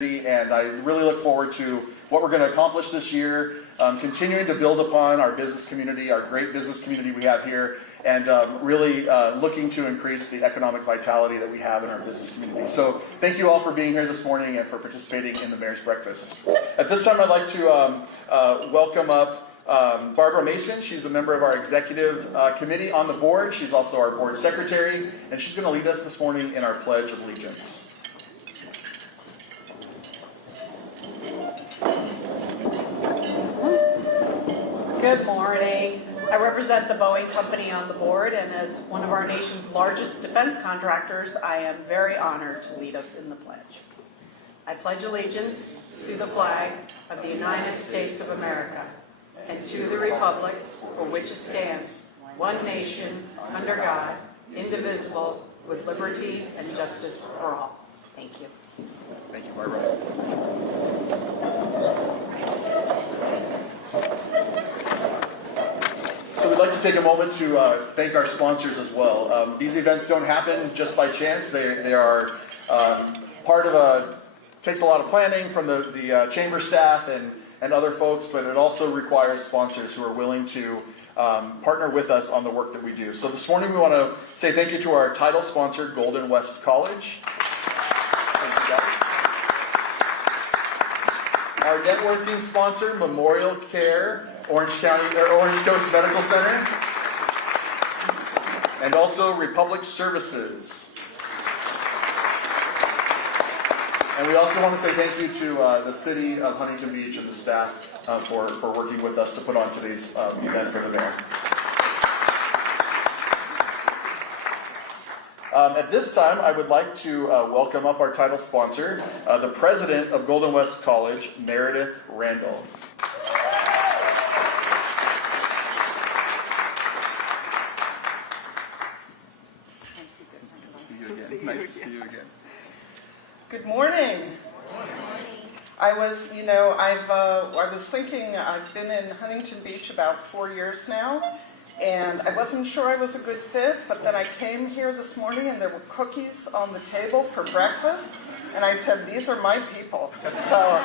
and I really look forward to what we're going to accomplish this year, continuing to build upon our business community, our great business community we have here, and really looking to increase the economic vitality that we have in our business community. So thank you all for being here this morning and for participating in the Mayor's Breakfast. At this time, I'd like to welcome up Barbara Mason. She's a member of our executive committee on the board. She's also our board secretary, and she's going to lead us this morning in our Pledge of Allegiance. Good morning. I represent the Boeing Company on the board, and as one of our nation's largest defense contractors, I am very honored to lead us in the pledge. I pledge allegiance to the flag of the United States of America and to the republic for which it stands, one nation, under God, indivisible, with liberty and justice for all. Thank you. Thank you, Barbara. So we'd like to take a moment to thank our sponsors as well. These events don't happen just by chance. They are part of takes a lot of planning from the chamber staff and other folks, but it also requires sponsors who are willing to partner with us on the work that we do. So this morning we want to say thank you to our title sponsor, Golden West College. Thank you, guys. Our networking sponsor, Memorial Care, Orange Coast Medical Center, and also Republic Services. And we also want to say thank you to the City of Huntington Beach and the staff for working with us to put on today's event for the mayor. At this time, I would like to welcome up our title sponsor, the president of Golden West College, Meredith Randall. Nice to see you again. Good morning. I was thinking, I've been in Huntington Beach about 4 years now, and I wasn't sure I was a good fit, but then I came here this morning and there were cookies on the table for breakfast, and I said, these are my people. So,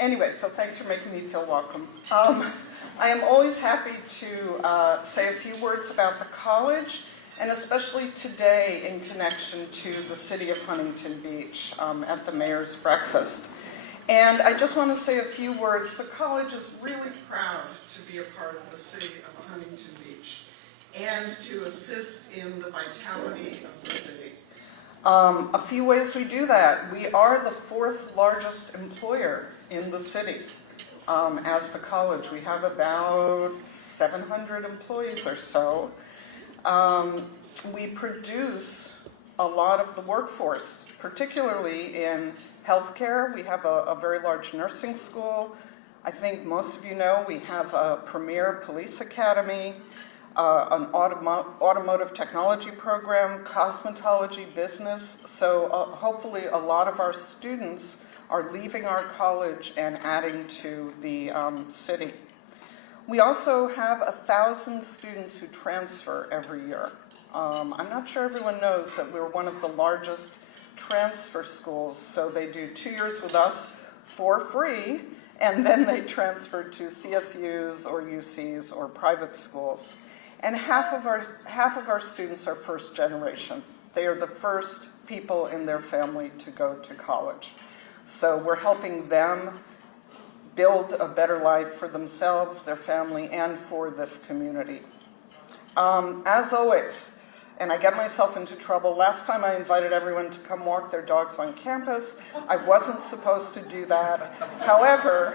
anyway, so thanks for making me feel welcome. I am always happy to say a few words about the college, and especially today in connection to the city of Huntington Beach at the Mayor's Breakfast. And I just want to say a few words. The college is really proud to be a part of the city of Huntington Beach and to assist in the vitality of the city. A few ways we do that. We are the fourth largest employer in the city as the college. We have about 700 employees or so. We produce a lot of the workforce, particularly in healthcare. We have a very large nursing school. I think most of you know we have a premier police academy, an automotive technology program, cosmetology, business. So hopefully a lot of our students are leaving our college and adding to the city. We also have 1,000 students who transfer every year. I'm not sure everyone knows that we're one of the largest transfer schools. So they do 2 years with us for free, and then they transfer to CSUs or UCs or private schools. And half of our students are first generation. They are the first people in their family to go to college. So we're helping them build a better life for themselves, their family, and for this community. As always, and I get myself into trouble, last time I invited everyone to come walk their dogs on campus. I wasn't supposed to do that. However,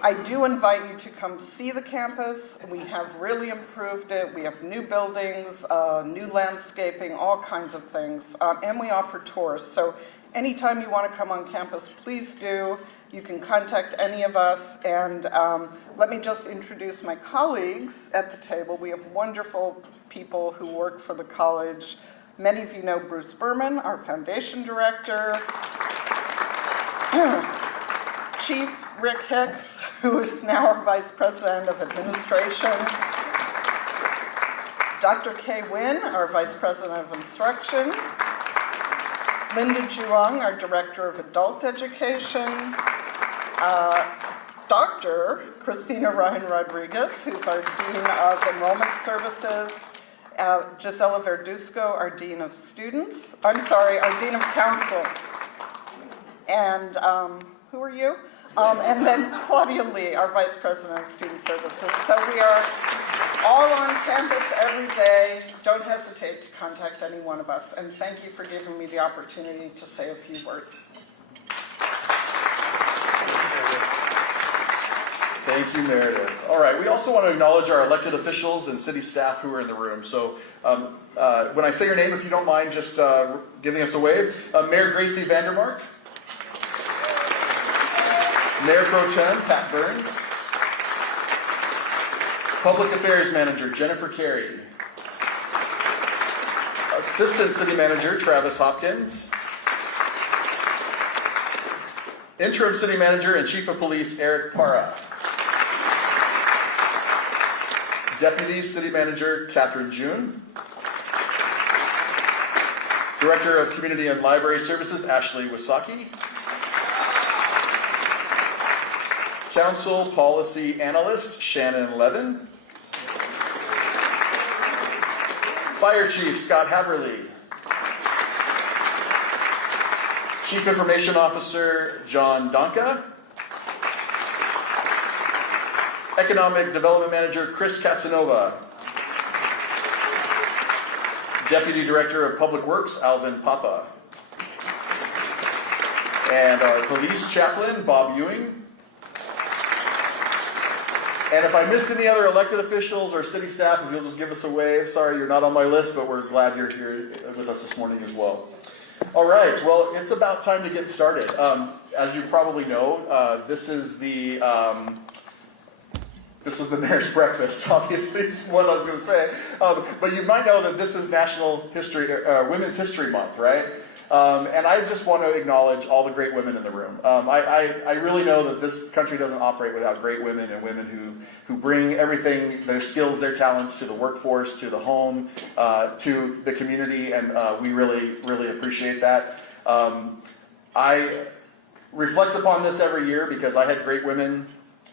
I do invite you to come see the campus. We have really improved it. We have new buildings, new landscaping, all kinds of things, and we offer tours. So anytime you want to come on campus, please do. You can contact any of us, and let me just introduce my colleagues at the table. We have wonderful people who work for the college. Many of you know Bruce Berman, our foundation director. Chief Rick Hicks, who is now our Vice President of Administration. Dr. Kay Wynn, our Vice President of Instruction. Linda Juong, our Director of Adult Education. Dr. Christina Ryan Rodriguez, who's our Dean of Enrollment Services. Gisela Verduzco, our Dean of Students. Our Dean of Council. And who are you? And then Claudia Lee, our Vice President of Student Services. So we are all on campus every day. Don't hesitate to contact any one of us. And thank you for giving me the opportunity to say a few words. Thank you, Meredith. All right, we also want to acknowledge our elected officials and city staff who are in the room. So when I say your name, if you don't mind just giving us a wave. Mayor Gracey Van Der Mark. Mayor Pro Tem Pat Burns. Public Affairs Manager Jennifer Carey. Assistant City Manager Travis Hopkins. Interim City Manager and Chief of Police Eric Parra. Deputy City Manager Catherine June. Director of Community and Library Services Ashley Wisaki. Council Policy Analyst Shannon Levin. Fire Chief Scott Haberly. Chief Information Officer John Donka. Economic Development Manager Chris Casanova. Deputy Director of Public Works Alvin Papa. And our Police Chaplain Bob Ewing. And if I missed any other elected officials or city staff, if you'll just give us a wave. Sorry, you're not on my list, but we're glad you're here with us this morning as well. All right, well, it's about time to get started. As you probably know, this is the mayor's breakfast, obviously, is what I was going to say. But you might know that this is National Women's History Month, right? And I just want to acknowledge all the great women in the room. I really know that this country doesn't operate without great women and women who bring everything, their skills, their talents to the workforce, to the home, to the community, and we really, really appreciate that. I reflect upon this every year because I had great women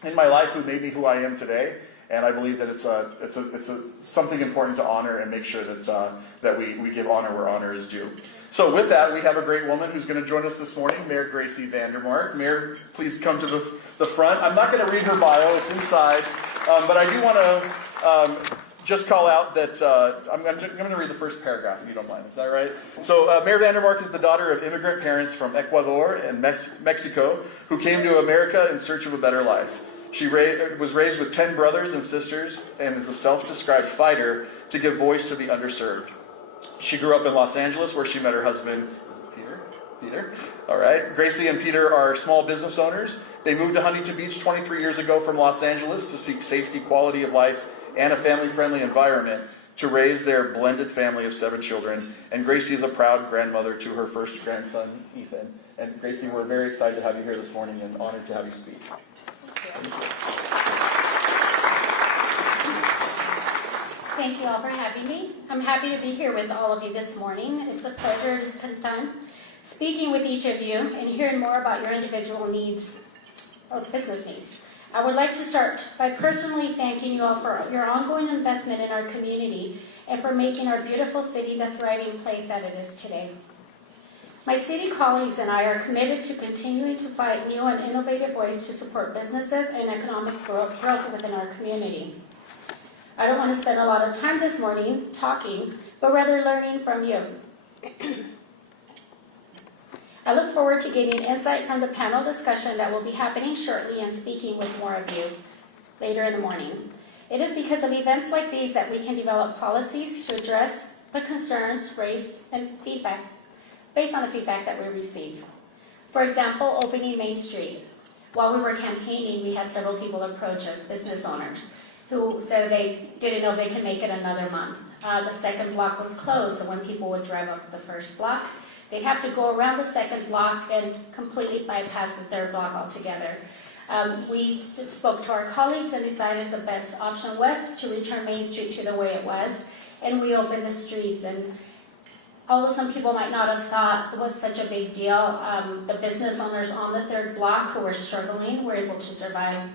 in my life who made me who I am today, and I believe that it's something important to honor and make sure that we give honor where honor is due. So with that, we have a great woman who's going to join us this morning, Mayor Gracey Van Der Mark. Mayor, please come to the front. I'm not going to read her bio, it's inside, but I do want to just call out that I'm going to read the first paragraph, if you don't mind. Is that right? So Mayor Van Der Mark is the daughter of immigrant parents from Ecuador and Mexico who came to America in search of a better life. She was raised with 10 brothers and sisters and is a self-described fighter to give voice to the underserved. She grew up in Los Angeles where she met her husband, Peter. All right. Gracey and Peter are small business owners. They moved to Huntington Beach 23 years ago from Los Angeles to seek safety, quality of life, and a family-friendly environment to raise their blended family of 7 children. And Gracey is a proud grandmother to her first grandson, Ethan. And Gracey, we're very excited to have you here this morning and honored to have you speak. Thank you all for having me. I'm happy to be here with all of you this morning. It's a pleasure to spend time speaking with each of you and hearing more about your individual needs or business needs. I would like to start by personally thanking you all for your ongoing investment in our community and for making our beautiful city the thriving place that it is today. My city colleagues and I are committed to continuing to find new and innovative ways to support businesses and economic growth within our community. I don't want to spend a lot of time this morning talking, but rather learning from you. I look forward to gaining insight from the panel discussion that will be happening shortly and speaking with more of you later in the morning. It is because of events like these that we can develop policies to address the concerns raised and feedback based on the feedback that we receive. For example, opening Main Street. While we were campaigning, we had several people approach us, business owners, who said they didn't know they could make it another month. The second block was closed, so when people would drive up the first block, they'd have to go around the second block and completely bypass the third block altogether. We spoke to our colleagues and decided the best option was to return Main Street to the way it was, and we opened the streets. And although some people might not have thought it was such a big deal, the business owners on the third block who were struggling were able to survive.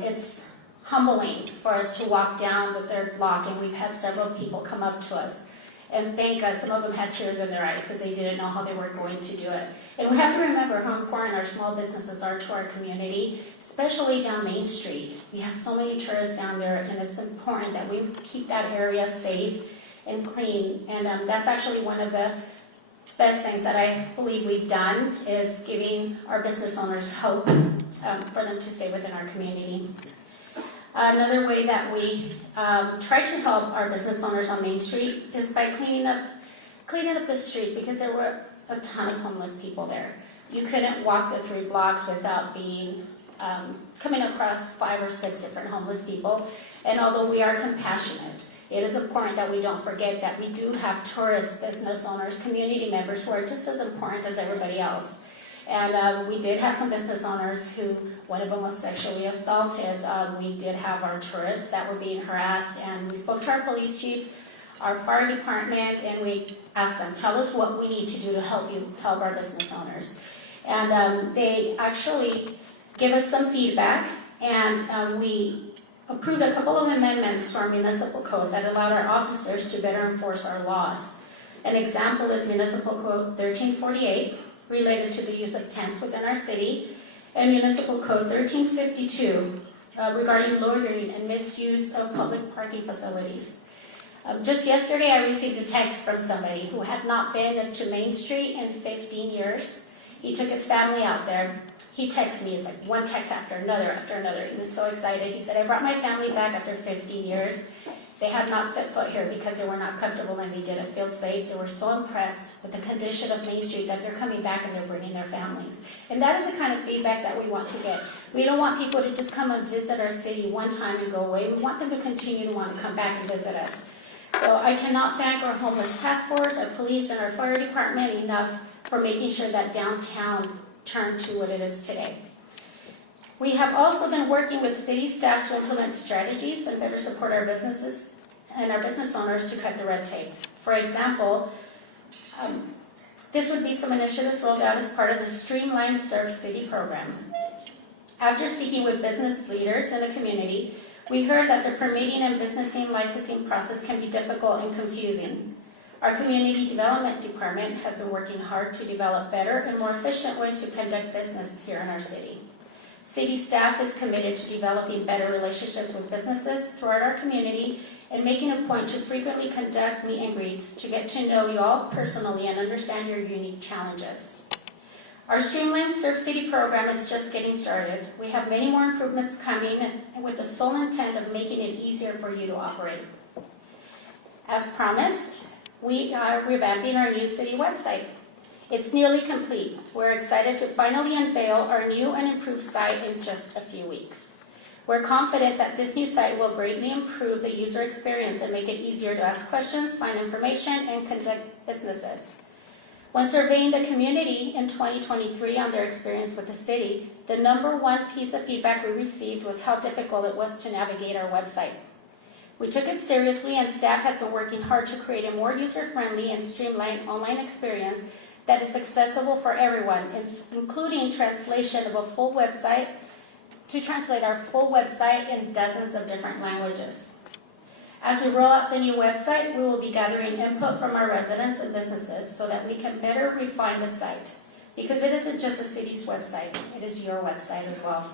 It's humbling for us to walk down the third block, and we've had several people come up to us and thank us. Some of them had tears in their eyes because they didn't know how they were going to do it. And we have to remember how important our small businesses are to our community, especially down Main Street. We have so many tourists down there, and it's important that we keep that area safe and clean. And that's actually one of the best things that I believe we've done, is giving our business owners hope for them to stay within our community. Another way that we try to help our business owners on Main Street is by cleaning up the streets, because there were a ton of homeless people there. You couldn't walk the 3 blocks without coming across 5 or 6 different homeless people. And although we are compassionate, it is important that we don't forget that we do have tourists, business owners, community members who are just as important as everybody else. And we did have some business owners who, one of them was sexually assaulted. We did have our tourists that were being harassed, and we spoke to our police chief, our fire department, and we asked them, tell us what we need to do to help our business owners. And they actually give us some feedback, and we approved a couple of amendments to our municipal code that allowed our officers to better enforce our laws. An example is Municipal Code 1348, related to the use of tents within our city, and Municipal Code 1352, regarding loitering and misuse of public parking facilities. Just yesterday, I received a text from somebody who had not been to Main Street in 15 years. He took his family out there. He texted me, it's like one text after another after another. He was so excited. He said, I brought my family back after 15 years. They had not set foot here because they were not comfortable and they didn't feel safe. They were so impressed with the condition of Main Street that they're coming back and they're bringing their families. And that is the kind of feedback that we want to get. We don't want people to just come and visit our city one time and go away. We want them to continue to want to come back and visit us. So I cannot thank our homeless task force, our police, and our fire department enough for making sure that downtown turned to what it is today. We have also been working with city staff to implement strategies and better support our businesses and our business owners to cut the red tape. For example, this would be some initiatives rolled out as part of the Streamlined Serve City program. After speaking with business leaders in the community, we heard that the permitting and businessing licensing process can be difficult and confusing. Our community development department has been working hard to develop better and more efficient ways to conduct business here in our city. City staff is committed to developing better relationships with businesses throughout our community and making a point to frequently conduct meet and greets to get to know you all personally and understand your unique challenges. Our Streamlined Serve City program is just getting started. We have many more improvements coming with the sole intent of making it easier for you to operate. As promised, we are revamping our new city website. It's nearly complete. We're excited to finally unveil our new and improved site in just a few weeks. We're confident that this new site will greatly improve the user experience and make it easier to ask questions, find information, and conduct businesses. When surveying the community in 2023 on their experience with the city, the #1 piece of feedback we received was how difficult it was to navigate our website. We took it seriously, and staff has been working hard to create a more user-friendly and streamlined online experience that is accessible for everyone, including translation of a full website, to translate our full website in dozens of different languages. As we roll out the new website, we will be gathering input from our residents and businesses so that we can better refine the site, because it isn't just the city's website, it is your website as well.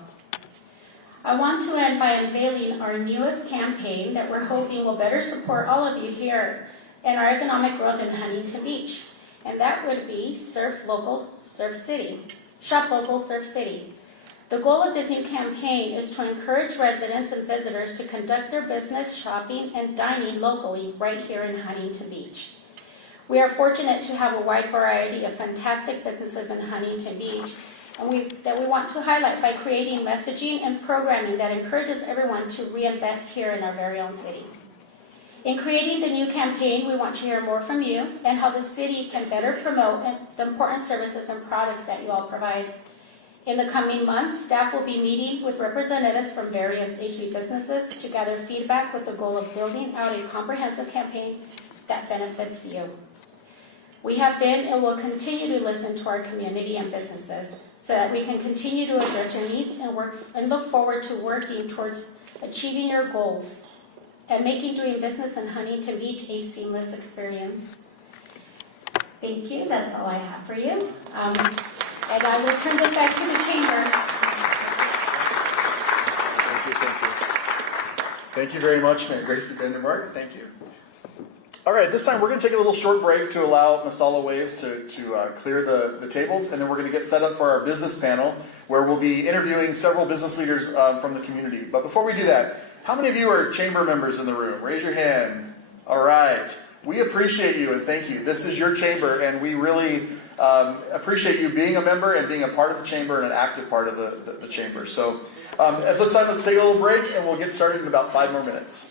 I want to end by unveiling our newest campaign that we're hoping will better support all of you here in our economic growth in Huntington Beach. And that would be Surf Local, Surf City. Shop Local, Surf City. The goal of this new campaign is to encourage residents and visitors to conduct their business, shopping, and dining locally right here in Huntington Beach. We are fortunate to have a wide variety of fantastic businesses in Huntington Beach, and that we want to highlight by creating messaging and programming that encourages everyone to reinvest here in our very own city. In creating the new campaign, we want to hear more from you and how the city can better promote the important services and products that you all provide. In the coming months, staff will be meeting with representatives from various HB businesses to gather feedback with the goal of building out a comprehensive campaign that benefits you. We have been and will continue to listen to our community and businesses so that we can continue to address your needs and look forward to working towards achieving your goals and making doing business in Huntington Beach a seamless experience. Thank you. That's all I have for you. And I will turn this back to the chamber. Thank you very much, Mayor Gracey Van Der Mark. Thank you. All right, this time we're going to take a little short break to allow Masala Waves to clear the tables, and then we're going to get set up for our business panel, where we'll be interviewing several business leaders from the community. But before we do that, how many of you are chamber members in the room? Raise your hand. All right. We appreciate you and thank you. This is your chamber, and we really appreciate you being a member and being a part of the chamber and an active part of the chamber. So at this time, let's take a little break, and we'll get started in about 5 more minutes.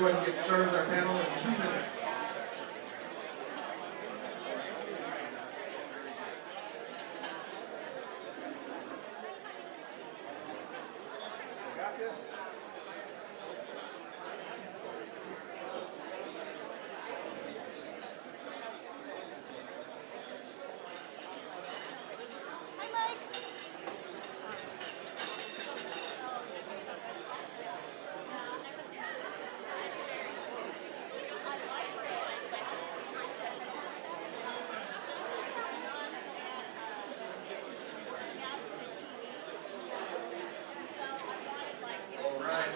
go ahead and get started with our panel in 2 minutes.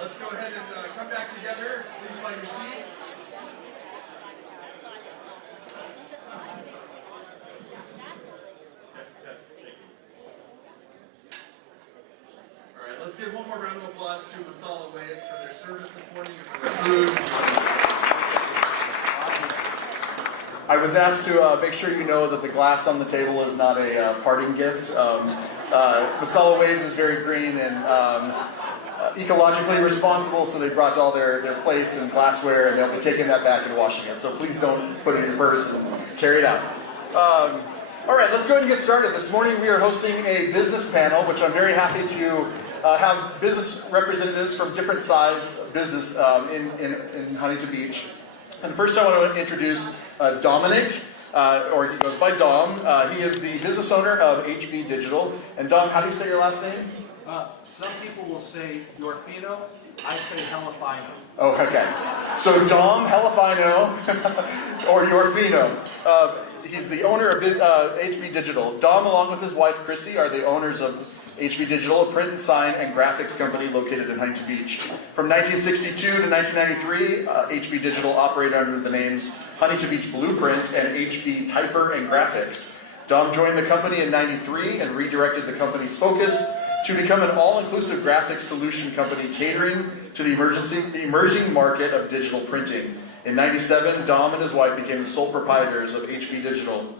Let's go ahead and come back together. Please find your seats. Test. Thank you. All right, let's give one more round of applause to Masala Waves for their service this morning and for their food. I was asked to make sure you know that the glass on the table is not a parting gift. Masala Waves is very green and ecologically responsible, so they brought all their plates and glassware, and they'll be taking that back and washing it. So please don't put it in your purse and carry it out. All right, let's go ahead and get started. This morning we are hosting a business panel, which I'm very happy to have business representatives from different size business in Huntington Beach. And first I want to introduce Dominic, or he goes by Dom. He is the business owner of HB Digital. And Dom, how do you say your last name? Some people will say Yorfino, I say Helifino. Oh, okay. So Dom Helifino, or Yorfino. He's the owner of HB Digital. Dom, along with his wife Gracey, are the owners of HB Digital, a print and sign and graphics company located in Huntington Beach. From 1962 to 1993, HB Digital operated under the names Huntington Beach Blueprint and HB Typer and Graphics. Dom joined the company in '93 and redirected the company's focus to become an all-inclusive graphics solution company catering to the emerging market of digital printing. In '97, Dom and his wife became the sole proprietors of HB Digital,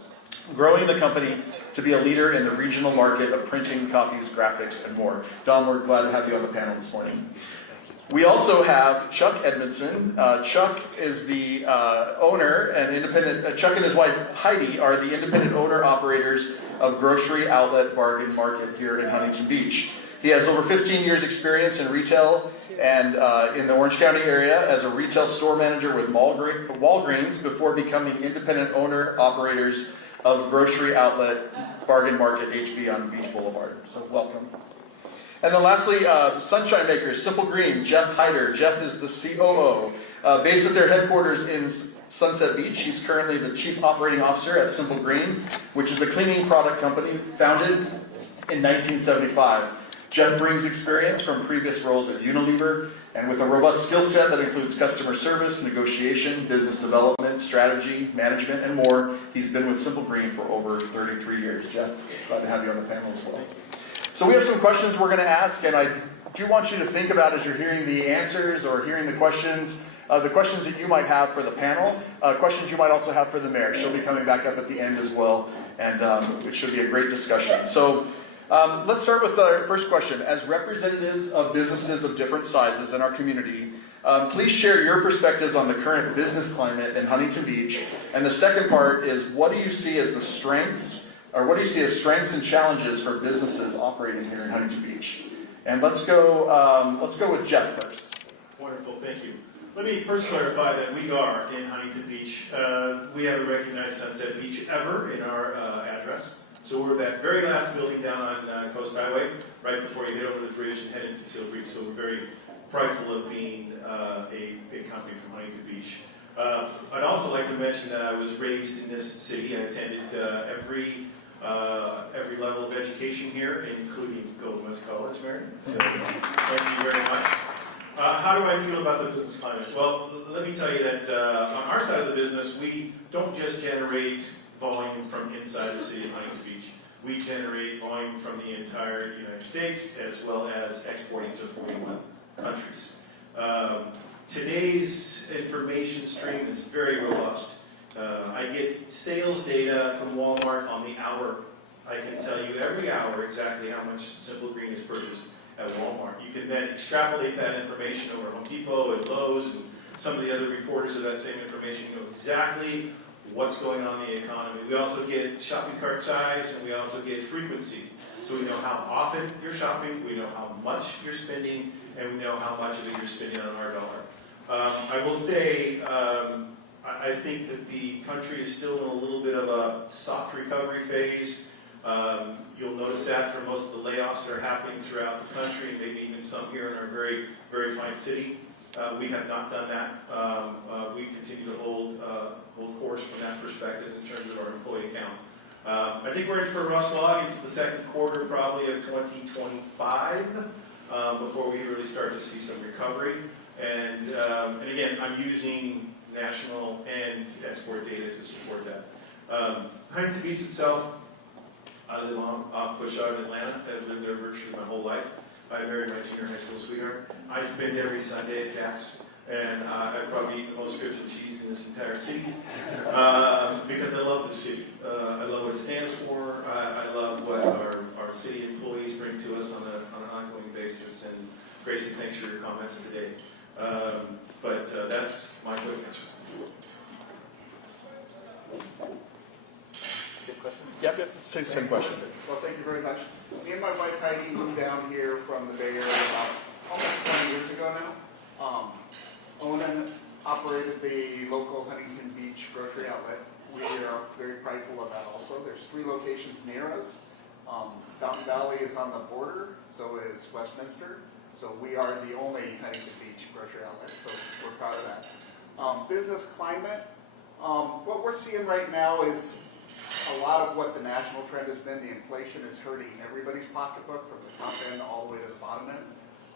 growing the company to be a leader in the regional market of printing, copies, graphics, and more. Dom, we're glad to have you on the panel this morning. We also have Chuck Edmondson. Chuck is the owner and independent. Chuck and his wife Heidi are the independent owner-operators of Grocery Outlet Bargain Market here in Huntington Beach. He has over 15 years experience in retail and in the Orange County area as a retail store manager with Walgreens before becoming independent owner-operators of Grocery Outlet Bargain Market HB on Beach Boulevard. So welcome. And then lastly, Sunshine Makers, Simple Green, Jeff Hyder. Jeff is the COO. Based at their headquarters in Sunset Beach, he's currently the Chief Operating Officer at Simple Green, which is a cleaning product company founded in 1975. Jeff brings experience from previous roles at Unilever, and with a robust skill set that includes customer service, negotiation, business development, strategy, management, and more, he's been with Simple Green for over 33 years. Jeff, glad to have you on the panel as well. So we have some questions we're going to ask, and I do want you to think about as you're hearing the answers or hearing the questions that you might have for the panel, questions you might also have for the mayor. She'll be coming back up at the end as well, and it should be a great discussion. So let's start with our first question. As representatives of businesses of different sizes in our community, please share your perspectives on the current business climate in Huntington Beach. And the second part is, what do you see as the strengths, or what do you see as strengths and challenges for businesses operating here in Huntington Beach? And let's go with Jeff first. Wonderful, thank you. Let me first clarify that we are in Huntington Beach. We haven't recognized Sunset Beach ever in our address. So we're that very last building down on Coast Highway, right before you head over the bridge and head into Seal Creek. So we're very prideful of being a big company from Huntington Beach. I'd also like to mention that I was raised in this city. I attended every level of education here, including Golden West College, Mary. So thank you very much. How do I feel about the business climate? Well, let me tell you that on our side of the business, we don't just generate volume from inside the city of Huntington Beach. We generate volume from the entire United States, as well as exporting to 41 countries. Today's information stream is very robust. I get sales data from Walmart on the hour. I can tell you every hour exactly how much Simple Green is purchased at Walmart. You can then extrapolate that information over Home Depot and Lowe's and some of the other reporters of that same information know exactly what's going on in the economy. We also get shopping cart size, and we also get frequency. So we know how often you're shopping, we know how much you're spending, and we know how much of it you're spending on our dollar. I will say, I think that the country is still in a little bit of a soft recovery phase. You'll notice that for most of the layoffs that are happening throughout the country, and maybe even some here in our very, very fine city. We have not done that. We continue to hold course from that perspective in terms of our employee count. I think we're in for a rough slog into the second quarter probably of 2025 before we really start to see some recovery. And again, I'm using national and export data to support that. Huntington Beach itself, I live off Bushard in Atlanta. I've lived there virtually my whole life. I married my junior high school sweetheart. I spend every Sunday at Jack's, and I probably eat the most strips of cheese in this entire city because I love the city. I love what it stands for. I love what our city employees bring to us on an ongoing basis. And Gracey, thanks for your comments today. But that's my quick answer. Yeah, same question. Well, thank you very much. Me and my wife Heidi moved down here from the Bay Area about almost 20 years ago now. Onan operated the local Huntington Beach grocery outlet. We are very prideful of that also. There's 3 locations near us. Fountain Valley is on the border, so is Westminster. So we are the only Huntington Beach grocery outlet, so we're proud of that. Business climate, what we're seeing right now is a lot of what the national trend has been. The inflation is hurting everybody's pocketbook from the top end all the way to the bottom end.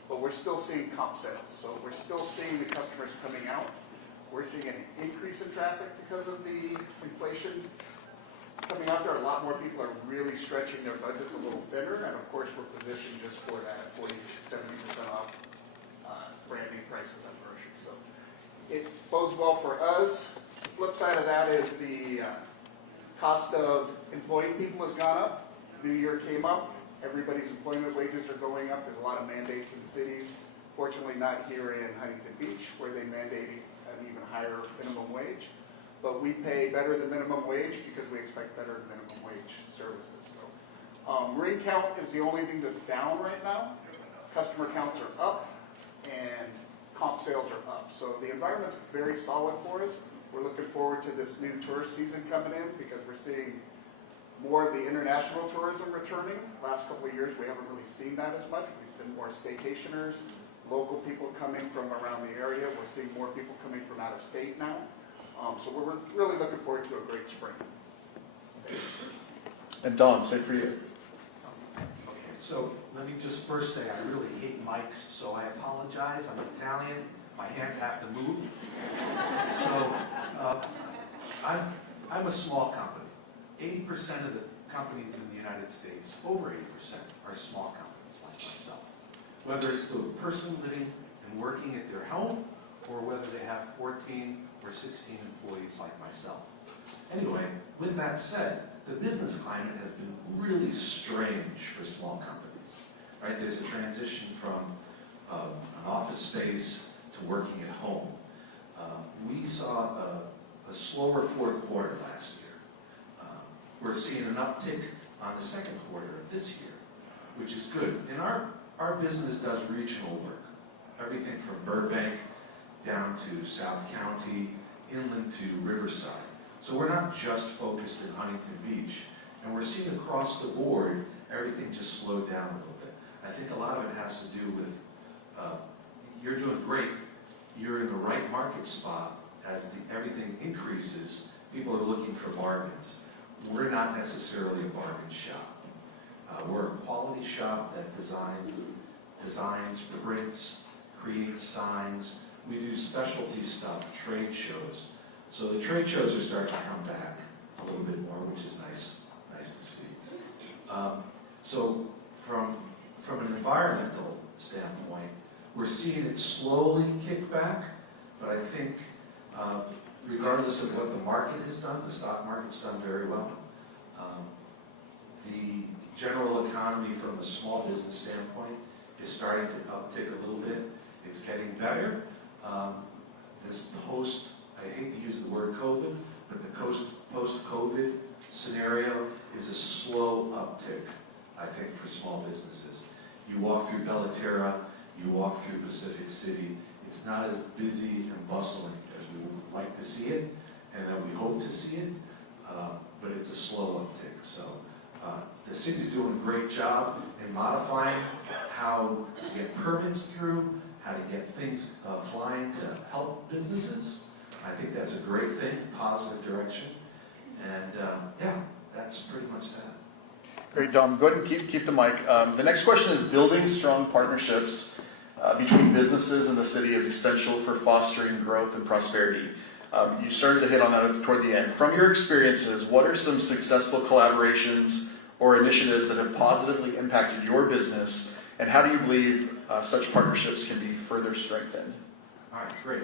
But we're still seeing comp sales. So we're still seeing the customers coming out. We're seeing an increase in traffic because of the inflation coming out there. A lot more people are really stretching their budgets a little thinner. And of course, we're positioned just for that at 40, 70% off branding prices on groceries. So it bodes well for us. The flip side of that is the cost of employing people has gone up. New year came up. Everybody's employment wages are going up. There's a lot of mandates in cities. Fortunately, not here in Huntington Beach, where they mandate an even higher minimum wage. But we pay better than minimum wage because we expect better than minimum wage services. So, ring count is the only thing that's down right now. Customer counts are up, and comp sales are up. So the environment's very solid for us. We're looking forward to this new tourist season coming in because we're seeing more of the international tourism returning. Last couple of years, we haven't really seen that as much. We've been more staycationers, local people coming from around the area. We're seeing more people coming from out of state now. So we're really looking forward to a great spring. And Dom, same for you. Okay, so let me just first say I really hate mics, so I apologize. I'm Italian. My hands have to move. So I'm a small company. 80% of the companies in the United States, over 80%, are small companies like myself. Whether it's the person living and working at their home, or whether they have 14 or 16 employees like myself. Anyway, with that said, the business climate has been really strange for small companies. Right? There's a transition from an office space to working at home. We saw a slower fourth quarter last year. We're seeing an uptick on the second quarter of this year, which is good. And our business does regional work. Everything from Burbank down to South County, inland to Riverside. So we're not just focused in Huntington Beach. And we're seeing across the board, everything just slowed down a little bit. I think a lot of it has to do with, you're doing great. You're in the right market spot. As everything increases, people are looking for bargains. We're not necessarily a bargain shop. We're a quality shop that designs, prints, creates signs. We do specialty stuff, trade shows. So the trade shows are starting to come back a little bit more, which is nice to see. So from an environmental standpoint, we're seeing it slowly kick back, but I think regardless of what the market has done, the stock market's done very well. The general economy from a small business standpoint is starting to uptick a little bit. It's getting better. this I hate to use the word COVID, but the post-COVID scenario is a slow uptick, I think, for small businesses. You walk through Bellaterra, you walk through Pacific City, it's not as busy and bustling as we would like to see it, and that we hope to see it, but it's a slow uptick. So the city's doing a great job in modifying how to get permits through, how to get things flying to help businesses. I think that's a great thing, positive direction. And yeah, that's pretty much that. Great, Dom. Go ahead and keep the mic. The next question is building strong partnerships between businesses and the city is essential for fostering growth and prosperity. You started to hit on that toward the end. From your experiences, what are some successful collaborations or initiatives that have positively impacted your business, and how do you believe such partnerships can be further strengthened? All right, great.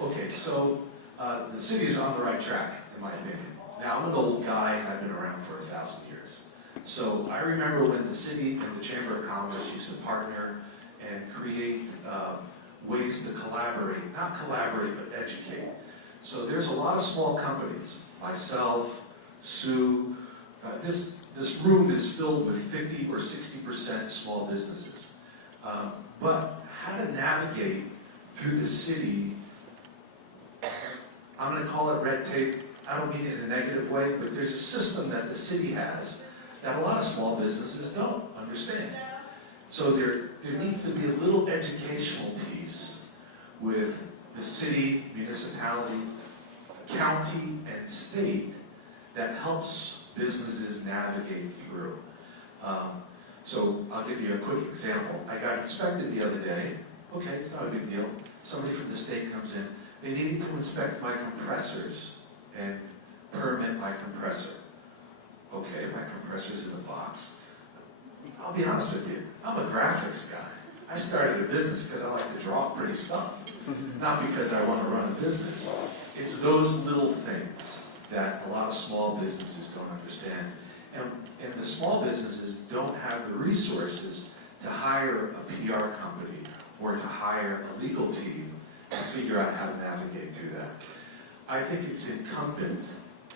Okay, so the city is on the right track, in my opinion. Now, I'm an old guy, and I've been around for 1,000 years. So I remember when the city and the Chamber of Commerce used to partner and create ways to collaborate, not collaborate, but educate. So there's a lot of small companies, myself, Sue, this room is filled with 50 or 60% small businesses. But how to navigate through the city, I'm going to call it red tape. I don't mean it in a negative way, but there's a system that the city has that a lot of small businesses don't understand. So there needs to be a little educational piece with the city, municipality, county, and state that helps businesses navigate through. So I'll give you a quick example. I got inspected the other day. Okay, it's not a big deal. Somebody from the state comes in. They needed to inspect my compressors and permit my compressor. Okay, my compressor's in the box. I'll be honest with you, I'm a graphics guy. I started a business because I like to draw pretty stuff, not because I want to run a business. It's those little things that a lot of small businesses don't understand. And the small businesses don't have the resources to hire a PR company or to hire a legal team to figure out how to navigate through that. I think it's incumbent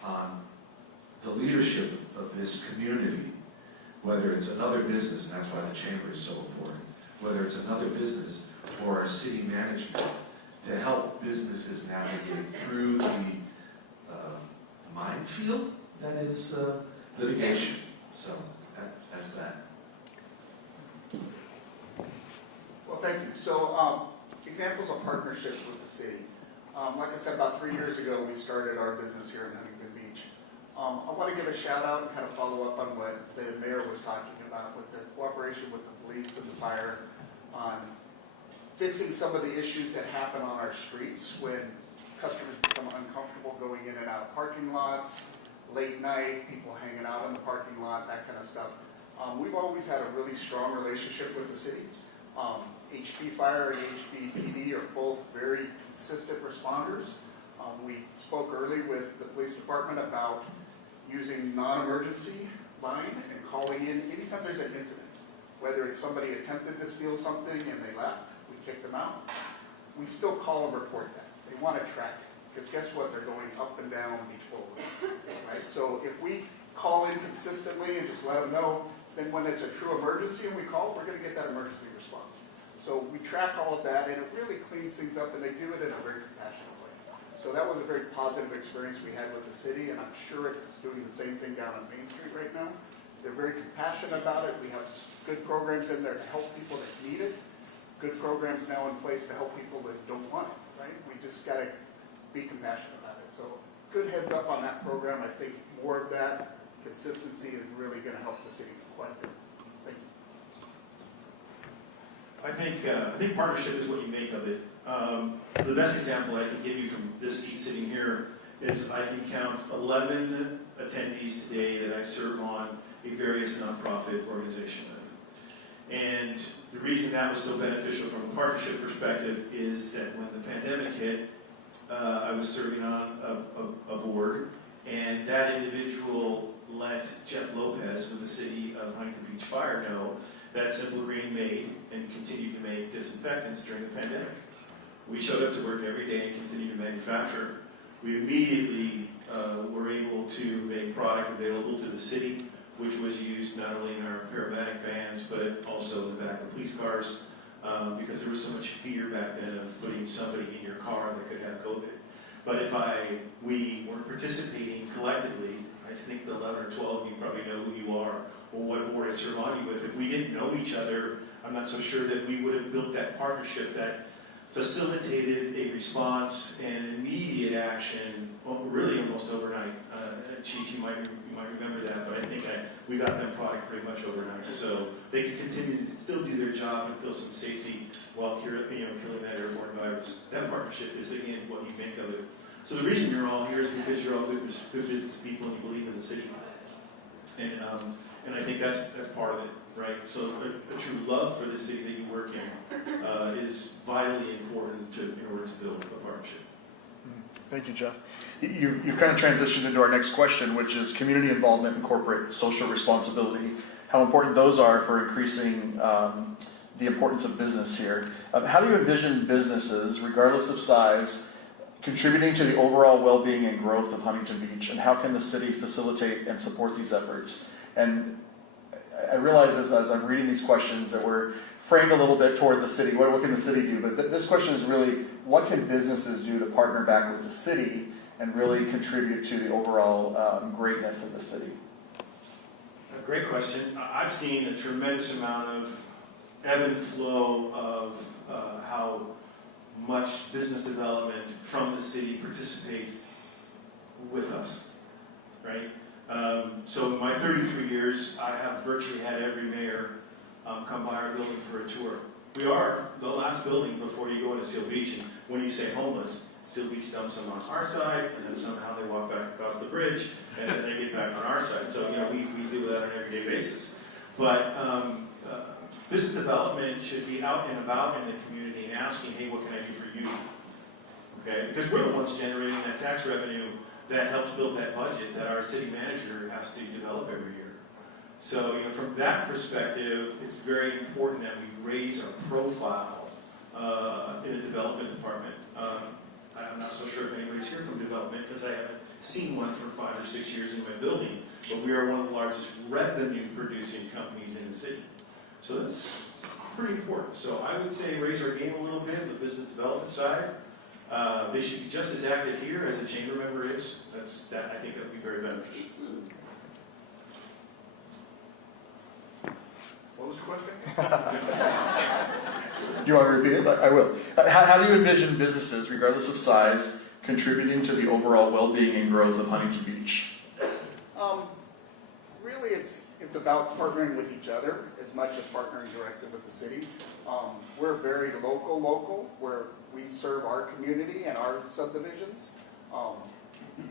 on the leadership of this community, whether it's another business, and that's why the chamber is so important, whether it's another business or our city management, to help businesses navigate through the minefield that is litigation. So that's that. Well, thank you. So, examples of partnerships with the city. Like I said, about 3 years ago, we started our business here in Huntington Beach. I want to give a shout out and kind of follow up on what the mayor was talking about with the cooperation with the police and the fire on fixing some of the issues that happen on our streets when customers become uncomfortable going in and out of parking lots, late night, people hanging out in the parking lot, that kind of stuff. We've always had a really strong relationship with the city. HP Fire and HP PD are both very consistent responders. We spoke early with the police department about using non-emergency line and calling in anytime there's an incident. Whether it's somebody attempted to steal something and they left, we kick them out. We still call and report that. They want to track it, because guess what? They're going up and down Beach Boulevard, right? So if we call in consistently and just let them know, then when it's a true emergency and we call, we're going to get that emergency response. So we track all of that, and it really cleans things up, and they do it in a very compassionate way. So that was a very positive experience we had with the city, and I'm sure it's doing the same thing down on Main Street right now. They're very compassionate about it. We have good programs in there to help people that need it. Good programs now in place to help people that don't want it, right? We just got to be compassionate about it. So good heads up on that program. I think more of that consistency is really going to help the city quite a bit. Thank you. I think partnership is what you make of it. The best example I can give you from this seat sitting here is I can count 11 attendees today that I serve on a various nonprofit organization with. And the reason that was so beneficial from a partnership perspective is that when the pandemic hit, I was serving on a board, and that individual let Jeff Lopez from the city of Huntington Beach Fire know that Simple Green made and continued to make disinfectants during the pandemic. We showed up to work every day and continued to manufacture. We immediately were able to make product available to the city, which was used not only in our paramedic vans, but also in the back of police cars, because there was so much fear back then of putting somebody in your car that could have COVID. But if we weren't participating collectively, I think the 11 or 12 of you probably know who you are or what board I serve on you with. If we didn't know each other, I'm not so sure that we would have built that partnership that facilitated a response and immediate action, well, really almost overnight. Chief, you might remember that, but I think we got them product pretty much overnight. So they could continue to still do their job and feel some safety while killing that airborne virus. That partnership is, again, what you make of it. So the reason you're all here is because you're all good business people and you believe in the city. And I think that's part of it, right? So a true love for the city that you work in is vitally important in order to build a partnership. Thank you, Jeff. You've kind of transitioned into our next question, which is community involvement and corporate social responsibility, how important those are for increasing the importance of business here. How do you envision businesses, regardless of size, contributing to the overall well-being and growth of Huntington Beach, and how can the city facilitate and support these efforts? And I realize as I'm reading these questions that we're framed a little bit toward the city. What can the city do? But this question is really, what can businesses do to partner back with the city and really contribute to the overall greatness of the city? A great question. I've seen a tremendous amount of ebb and flow of how much business development from the city participates with us, right? So in my 33 years, I have virtually had every mayor come by our building for a tour. We are the last building before you go into Seal Beach, and when you say homeless, Seal Beach dumps them on our side, and then somehow they walk back across the bridge, and then they get back on our side. So, we deal with that on an everyday basis. But business development should be out and about in the community and asking, hey, what can I do for you? Okay? Because we're the ones generating that tax revenue that helps build that budget that our city manager has to develop every year. So, from that perspective, it's very important that we raise our profile in the development department. I'm not so sure if anybody's here from development because I haven't seen one for 5 or 6 years in my building, but we are one of the largest revenue-producing companies in the city. So that's pretty important. So I would say raise our game a little bit on the business development side. They should be just as active here as a chamber member is. I think that would be very beneficial. What was the question? You want to repeat it? I will. How do you envision businesses, regardless of size, contributing to the overall well-being and growth of Huntington Beach? Really, it's about partnering with each other as much as partnering directly with the city. We're very local, where we serve our community and our subdivisions.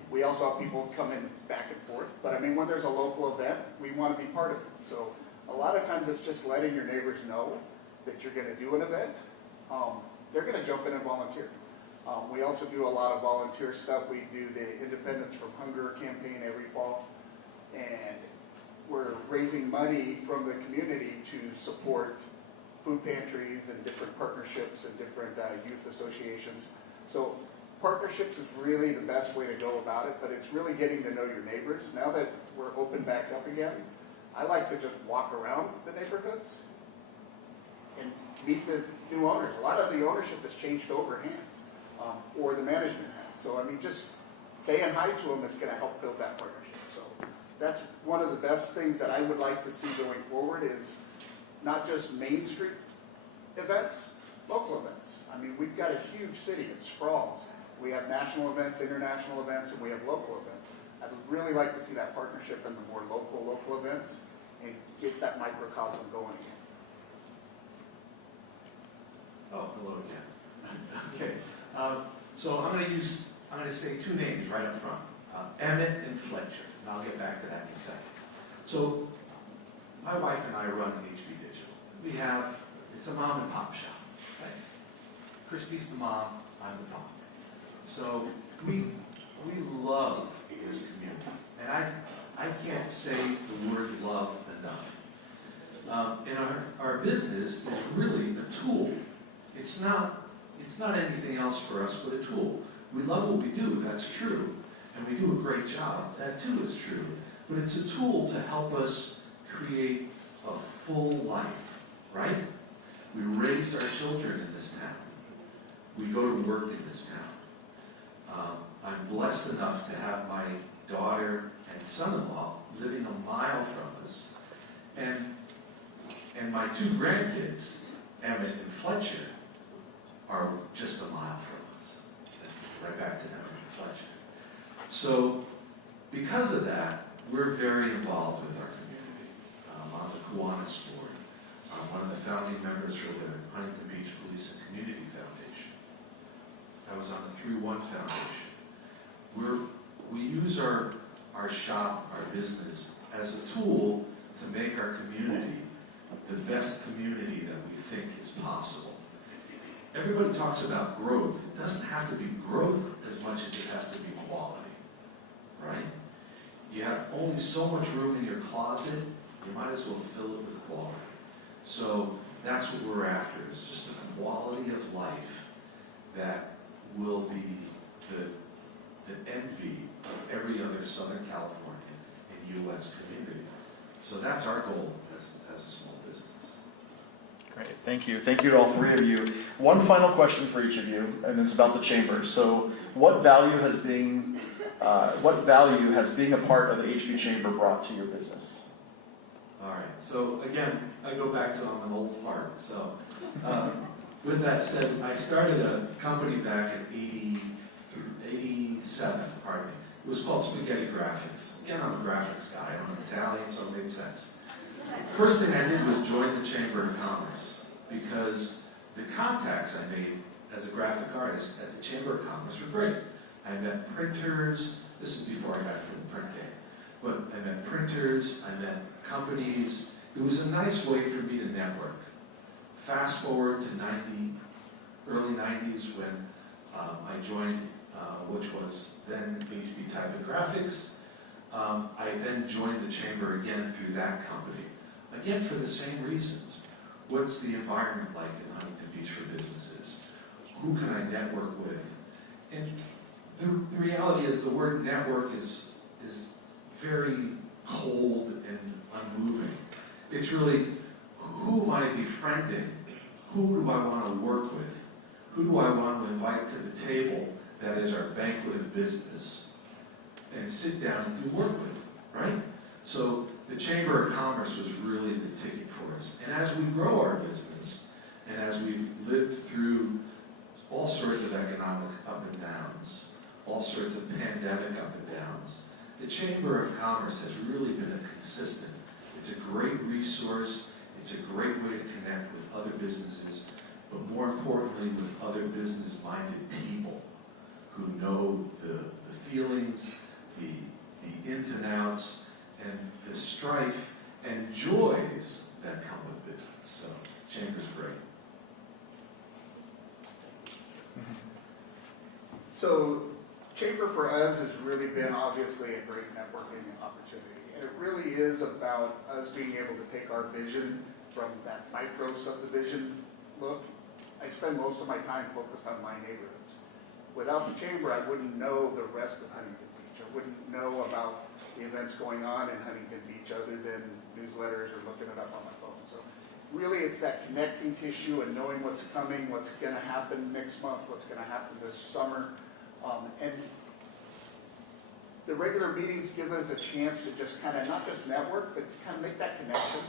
We also have people coming back and forth, but when there's a local event, we want to be part of it. So a lot of times it's just letting your neighbors know that you're going to do an event. They're going to jump in and volunteer. We also do a lot of volunteer stuff. We do the Independence from Hunger campaign every fall, and we're raising money from the community to support food pantries and different partnerships and different youth associations. So partnerships is really the best way to go about it, but it's really getting to know your neighbors. Now that we're open back up again, I like to just walk around the neighborhoods and meet the new owners. A lot of the ownership has changed over hands, or the management has. So just saying hi to them is going to help build that partnership. So that's one of the best things that I would like to see going forward is not just Main Street events, local events. We've got a huge city. It sprawls. We have national events, international events, and we have local events. I would really like to see that partnership in the more local events and get that microcosm going again. Oh, hello again. Okay. So I'm going to say two names right up front, Emmett and Fletcher, and I'll get back to that in a second. So my wife and I run HB Digital. It's a mom and pop shop. Right? Christy's the mom, I'm the pop. So we love this community, and I can't say the word love enough. And our business is really a tool. It's not it's not anything else for us but a tool. We love what we do, that's true, and we do a great job, that too is true, but it's a tool to help us create a full life, right? We raised our children in this town. We go to work in this town. I'm blessed enough to have my daughter and son-in-law living a mile from us, and my two grandkids, Emmett and Fletcher, are just a mile from us. Right back to Emmett and Fletcher. So, because of that, we're very involved with our community. On the Kiwanis board. I'm one of the founding members for the Huntington Beach Police and Community Foundation. I was on the 3-1 Foundation. We use our shop, our business, as a tool to make our community the best community that we think is possible. Everybody talks about growth. It doesn't have to be growth as much as it has to be quality, right? You have only so much room in your closet, you might as well fill it with quality. So that's what we're after. It's just a quality of life that will be the envy of every other Southern California and U.S. community. So that's our goal as a small business. Great, thank you. Thank you to all three of you. One final question for each of you, and it's about the chamber. So what value has being a part of the HB Chamber brought to your business? All right, so again, I go back to I'm an old fart. So with that said, I started a company back in 87, pardon me. It was called Spaghetti Graphics. Again, I'm a graphics guy. I'm Italian, so it made sense. First thing I did was join the Chamber of Commerce because the contacts I made as a graphic artist at the Chamber of Commerce were great. I met printers. This is before I got to the print game. But I met printers, I met companies. It was a nice way for me to network. Fast forward to early 90s when I joined, which was then HB Typographics. I then joined the Chamber again through that company. Again, for the same reasons. What's the environment like in Huntington Beach for businesses? Who can I network with? And the reality is the word network is very cold and unmoving. It's really, who am I befriending? Who do I want to work with? Who do I want to invite to the table that is our banquet of business and sit down and do work with, right? So the Chamber of Commerce was really the ticket for us. And as we grow our business, and as we've lived through all sorts of economic up and downs, all sorts of pandemic up and downs, the Chamber of Commerce has really been a consistent. It's a great resource. It's a great way to connect with other businesses, but more importantly, with other business-minded people who know the feelings, the ins and outs, and the strife and joys that come with business. So, Chamber's great. So, Chamber for us has really been obviously a great networking opportunity. And it really is about us being able to take our vision from that micro subdivision look. I spend most of my time focused on my neighborhoods. Without the Chamber, I wouldn't know the rest of Huntington Beach. I wouldn't know about the events going on in Huntington Beach other than newsletters or looking it up on my phone. So really it's that connecting tissue and knowing what's coming, what's going to happen next month, what's going to happen this summer. And the regular meetings give us a chance to just kind of not just network, but to kind of make that connection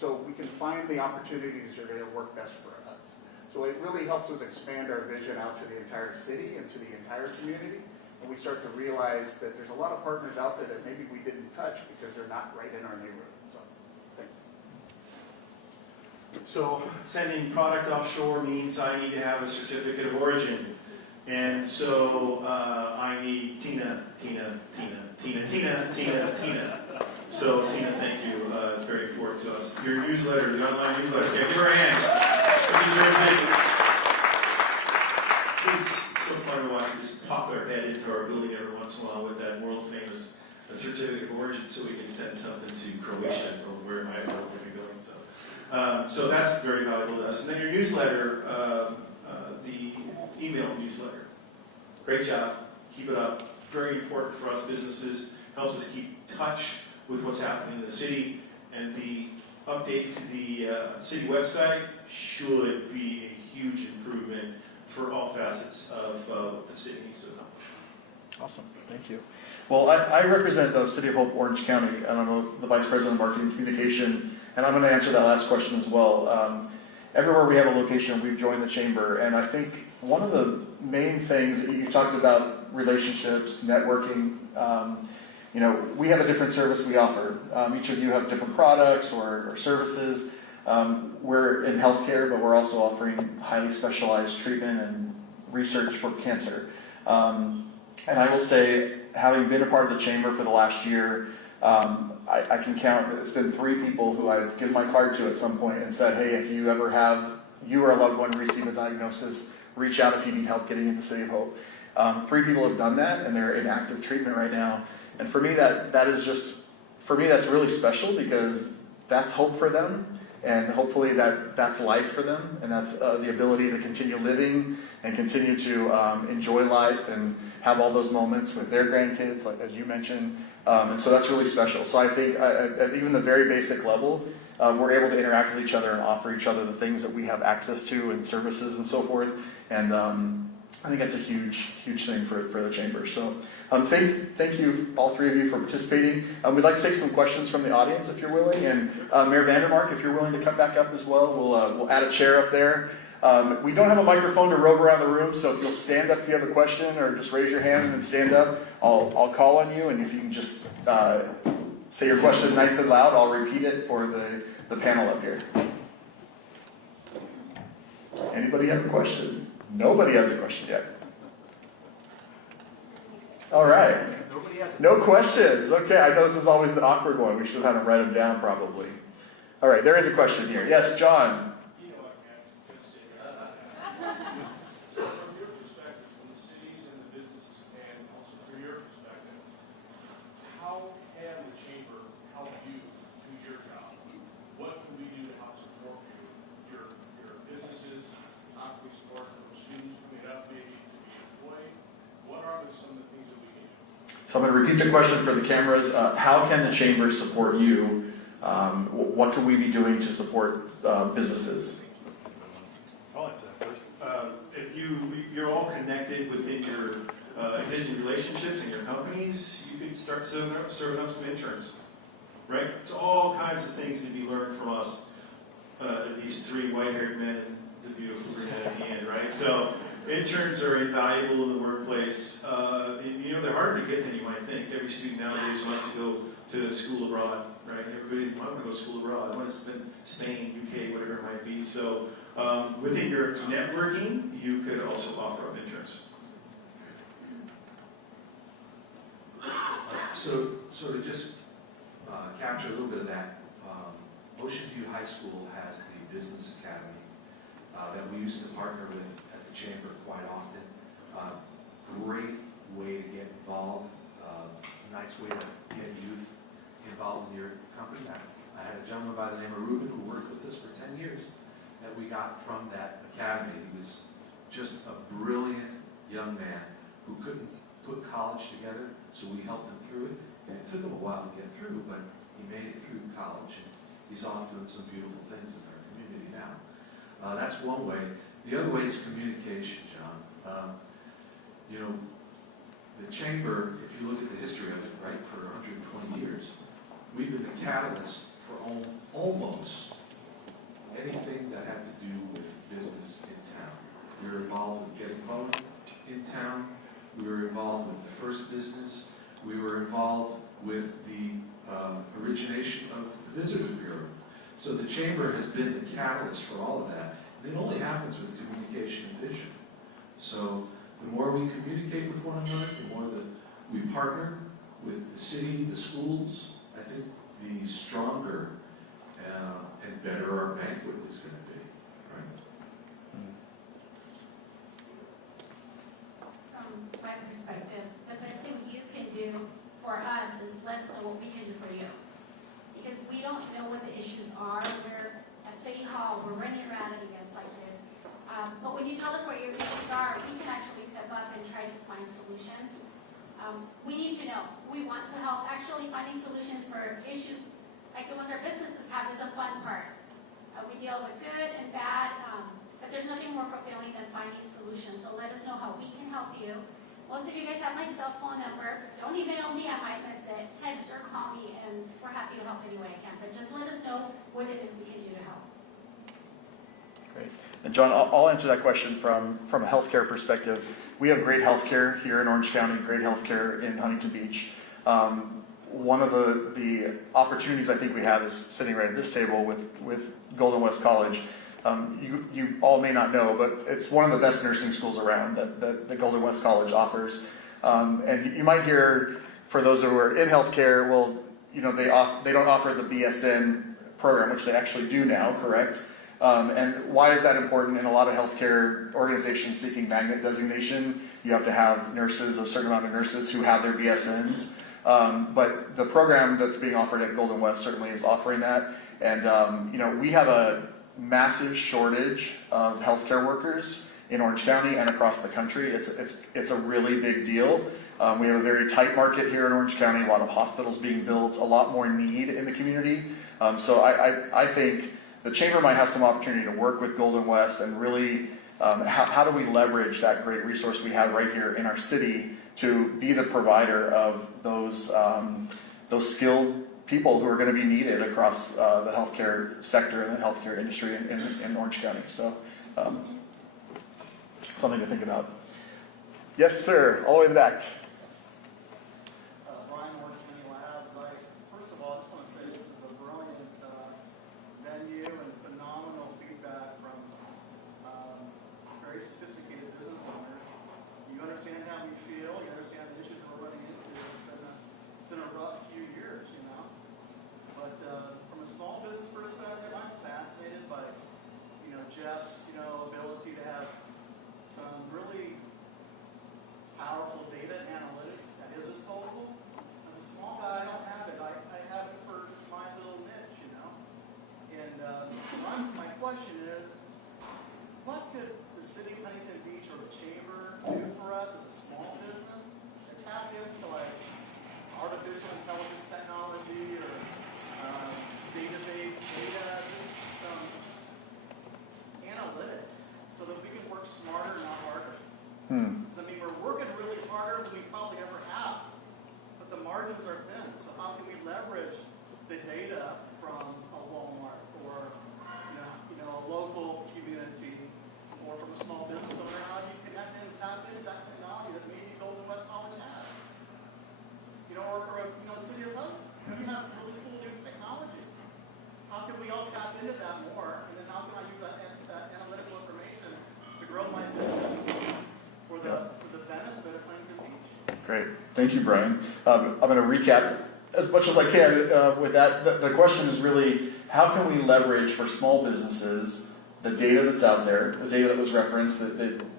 so we can find the opportunities that are going to work best for us. So it really helps us expand our vision out to the entire city and to the entire community. And we start to realize that there's a lot of partners out there that maybe we didn't touch because they're not right in our neighborhood. So, thanks. So sending product offshore means I need to have a certificate of origin. And so I need Tina. So Tina, thank you. It's very important to us. Your newsletter, the online newsletter. Okay, give her a hand. It's so fun to watch her just pop her head into our building every once in a while with that world famous certificate of origin so we can send something to Croatia or where my work will be going. So that's very valuable to us. And then your newsletter, the email newsletter. Great job. Keep it up. Very important for us businesses. Helps us keep touch with what's happening in the city. And the update to the city website should be a huge improvement for all facets of what the city needs to accomplish. Awesome, thank you. Well, I represent the City of Hope, Orange County, and I'm the Vice President of Marketing and Communication, and I'm going to answer that last question as well. Everywhere we have a location, we've joined the Chamber, and I think one of the main things, you talked about relationships, networking, we have a different service we offer. Each of you have different products or services. We're in healthcare, but we're also offering highly specialized treatment and research for cancer. And I will say, having been a part of the Chamber for the last year, I can count, it's been 3 people who I've given my card to at some point and said, hey, if you ever have, you or a loved one receive a diagnosis, reach out if you need help getting into City of Hope. 3 people have done that, and they're in active treatment right now. And for me, that is just, for me, that's really special because that's hope for them. And hopefully that's life for them, and that's the ability to continue living and continue to enjoy life and have all those moments with their grandkids, like as you mentioned. And so that's really special. So I think at even the very basic level, we're able to interact with each other and offer each other the things that we have access to and services and so forth. And I think that's a huge thing for the Chamber. So thank you, all 3 of you, for participating. We'd like to take some questions from the audience if you're willing. And Mayor Van Der Mark, if you're willing to come back up as well, we'll add a chair up there. We don't have a microphone to rove around the room, so if you'll stand up if you have a question or just raise your hand and then stand up, I'll call on you. And if you can just say your question nice and loud, I'll repeat it for the panel up here. Anybody have a question? Nobody has a question yet. All right. No questions. Okay, I know this is always the awkward one. We should have had to write them down probably. All right, there is a question here. Yes, John. So from your perspective, from the cities and the businesses, and also from your perspective, how can the Chamber help you do your job? What can we do to help support you? Your businesses, how can we support from students coming up, maybe to be employed? What are some of the things that we can do? So I'm going to repeat the question for the cameras. How can the Chamber support you? What can we be doing to support businesses? I'll answer that first. If you're all connected within your existing relationships and your companies, you can start serving up some interns, right? So all kinds of things to be learned from us, these 3 white-haired men and the beautiful brunette at the end, right? So interns are invaluable in the workplace. And, they're harder to get than you might think. Every student nowadays wants to go to school abroad, right? Everybody wants to go to school abroad. I want to spend Spain, UK, whatever it might be. So within your networking, you could also offer up interns. So to just capture a little bit of that, Ocean View High School has the Business Academy that we used to partner with at the Chamber quite often. Great way to get involved, nice way to get youth involved in your company. I had a gentleman by the name of Ruben who worked with us for 10 years that we got from that academy. He was just a brilliant young man who couldn't put college together, so we helped him through it. And it took him a while to get through, but he made it through college, and he's off doing some beautiful things in our community now. That's one way. The other way is communication, John. The Chamber, if you look at the history of it, right, for 120 years, we've been the catalyst for almost anything that had to do with business in town. We were involved with getting Boeing in town. We were involved with the first business. We were involved with the origination of the Visitors Bureau. So the Chamber has been the catalyst for all of that. And it only happens with communication and vision. So the more we communicate with one another, the more that we partner with the city, the schools, I think the stronger and better our banquet is going to be, right? From my perspective, the best thing you can do for us is let us know what we can do for you. Because we don't know what the issues are. We're at City Hall, we're running around at events like this. But when you tell us what your issues are, we can actually step up and try to find solutions. We need to know. We want to help. Actually, finding solutions for issues like the ones our businesses have is the fun part. We deal with good and bad, but there's nothing more fulfilling than finding solutions. So let us know how we can help you. Most of you guys have my cell phone number. Don't email me, I might miss it. Text or call me, and we're happy to help any way I can. But just let us know what it is we can do to help. Great. And John, I'll answer that question from a healthcare perspective. We have great healthcare here in Orange County, great healthcare in Huntington Beach. One of the opportunities I think we have is sitting right at this table with Golden West College. You all may not know, but it's one of the best nursing schools around that Golden West College offers. And you might hear, for those who are in healthcare, well, you know, they don't offer the BSN program, which they actually do now, correct? And why is that important? In a lot of healthcare organizations seeking magnet designation, you have to have nurses, a certain amount of nurses who have their BSNs. But the program that's being offered at Golden West certainly is offering that. And you know, we have a massive shortage of healthcare workers in Orange County and across the country. It's a really big deal. We have a very tight market here in Orange County, a lot of hospitals being built, a lot more need in the community. So I think the Chamber might have some opportunity to work with Golden West and really, how do we leverage that great resource we have right here in our city to be the provider of those skilled people who are going to be needed across the healthcare sector and the healthcare industry in Orange County. So something to think about. Yes, sir, all the way in the back. Brian, Orange County Labs. First of all, I just want to say this is a brilliant venue and phenomenal feedback from very sophisticated business owners. You understand how we feel. You understand the issues that we're running into. It's been a rough few years, you know. But from a small business perspective, I'm fascinated by, you know, Jeff's, you know, ability to have some really powerful data analytics at his disposal. As a small guy, I don't have it. I have it for just my little niche, you know. And my question is, what could the city of Huntington Beach or the Chamber do for us as a small business to tap into like artificial intelligence technology or database data, just some analytics so that we can work smarter, not harder? I mean, we're working really harder than we probably ever have, but the margins are thin. So how can we leverage the data from a Walmart or you know a local community or from a small business owner? How do you connect and tap into that technology that maybe Golden West College has? You know, or you know, the city of Huntington, we have really cool new technology. How can we all tap into that more? And then how can I use that analytical information to grow my business for the benefit of Huntington Beach? Great, thank you, Brian. I'm going to recap as much as I can with that. The question is really, how can we leverage for small businesses the data that's out there, the data that was referenced,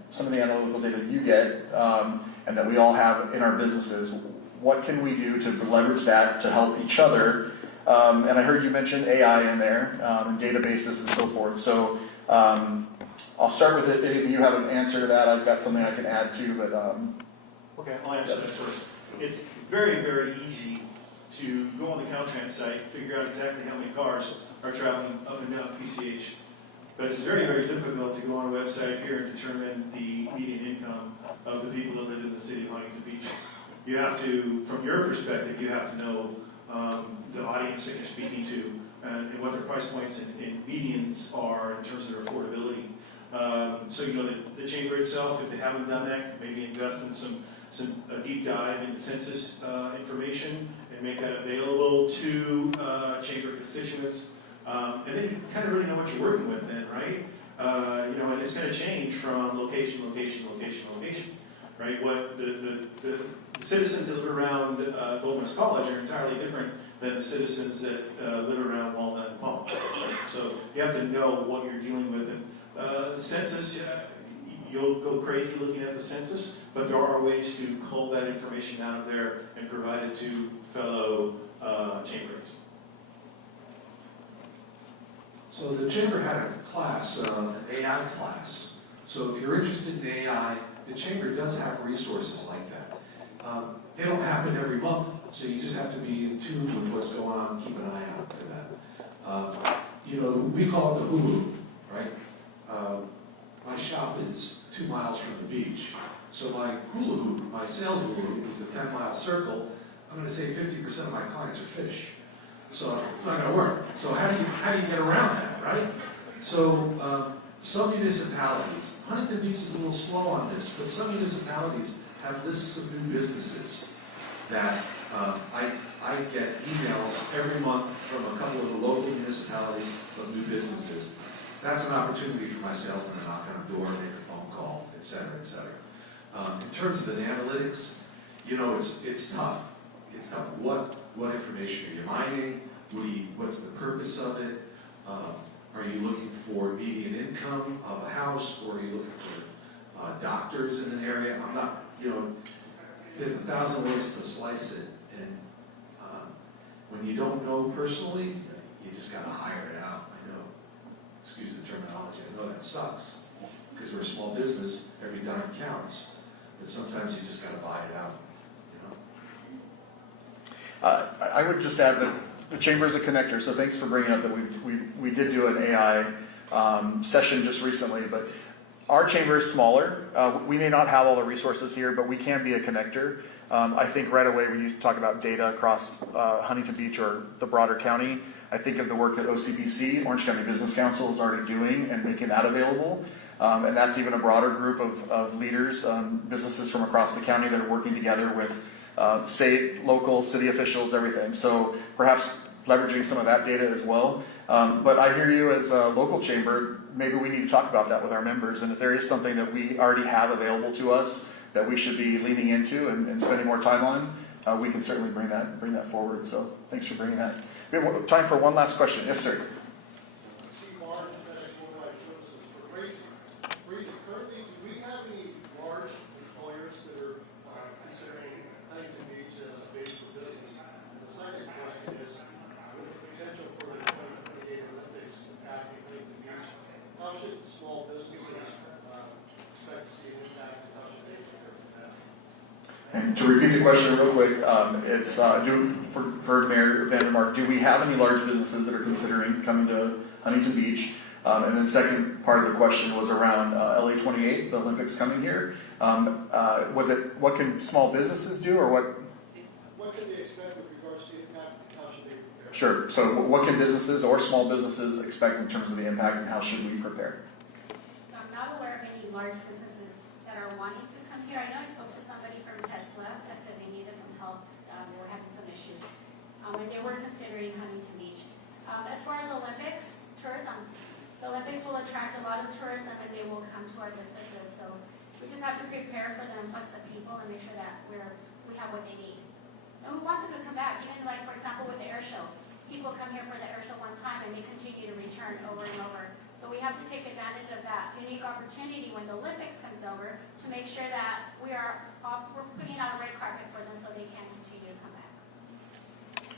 some of the analytical data you get, and that we all have in our businesses. What can we do to leverage that to help each other? And I heard you mention AI in there, and databases and so forth. So I'll start with it. If you have an answer to that, I've got something I can add to, but Okay, I'll answer that first. It's very, very easy to go on the Caltrans site, figure out exactly how many cars are traveling up and down PCH. But it's very, very difficult to go on a website here and determine the median income of the people that live in the city of Huntington Beach. You have to, from your perspective, you have to know the audience that you're speaking to and what their price points and medians are in terms of their affordability. So you know the chamber itself, if they haven't done that, maybe invest in a deep dive into census information and make that available to chamber constituents. And then you kind of really know what you're working with then, right? You know, and it's going to change from location, right? What the citizens that live around Golden West College are entirely different than the citizens that live around Walnut and Palm. Right? So you have to know what you're dealing with. And the census, you'll go crazy looking at the census, but there are ways to cull that information out of there and provide it to fellow chambers. So the Chamber had a class, an AI class, So if you're interested in AI, the Chamber does have resources like that. They don't happen every month, so you just have to be in tune with what's going on, keep an eye out for that. You know, we call it the Hulu, right? My shop is 2 miles from the beach, so my hula hoop, my sales hula hoop is a 10-mile circle. I'm going to say 50% of my clients are fish, so it's not going to work. So how do you get around that, right? So some municipalities, Huntington Beach is a little slow on this, but some municipalities have lists of new businesses that I get emails every month from a couple of the local municipalities of new businesses. That's an opportunity for my salesman to knock on a door, make a phone call, et cetera, et cetera. In terms of the analytics, you know, it's tough. It's tough. What information are you mining? What's the purpose of it? Are you looking for median income of a house, or are you looking for doctors in an area? I'm not, you know, there's 1,000 ways to slice it, and when you don't know personally, you just got to hire it out. I know, excuse the terminology, I know that sucks, because we're a small business, every dime counts, but sometimes you just got to buy it out, you know? I would just add that the Chamber is a connector, so thanks for bringing up that we did do an AI session just recently, but our Chamber is smaller. We may not have all the resources here, but we can be a connector. I think right away when you talk about data across Huntington Beach or the broader county, I think of the work that OCBC, Orange County Business Council, is already doing and making that available. And that's even a broader group of leaders, businesses from across the county that are working together with state, local, city officials, everything. So perhaps leveraging some of that data as well. But I hear you as a local chamber, maybe we need to talk about that with our members. And if there is something that we already have available to us that we should be leaning into and spending more time on, we can certainly bring that forward. So thanks for bringing that. We have time for one last question. Yes, sir. Gracey, currently, do we have any large employers that are considering Huntington Beach as a base for business? And the second question is, with the potential for the 2028 Olympics impacting Huntington Beach, how should small businesses expect to see an impact, and how should they prepare for that? And to repeat the question real quick, it's for Mayor Van Der Mark, do we have any large businesses that are considering coming to Huntington Beach? And then second part of the question was around LA 28, the Olympics coming here. Was it what can small businesses do, or what? What can they expect with regards to impact, and how should they prepare? Sure. So what can businesses or small businesses expect in terms of the impact, and how should we prepare? I'm not aware of any large businesses that are wanting to come here. I know I spoke to somebody from Tesla that said they needed some help. They were having some issues. And they were considering Huntington Beach. As far as Olympics, tourism, the Olympics will attract a lot of tourism and they will come to our businesses. So we just have to prepare for the influx of people and make sure that we have what they need. And we want them to come back. Even like, for example, with the air show. People come here for the air show one time and they continue to return over and over. So we have to take advantage of that unique opportunity when the Olympics comes over to make sure that we're putting out a red carpet for them so they can continue to come back.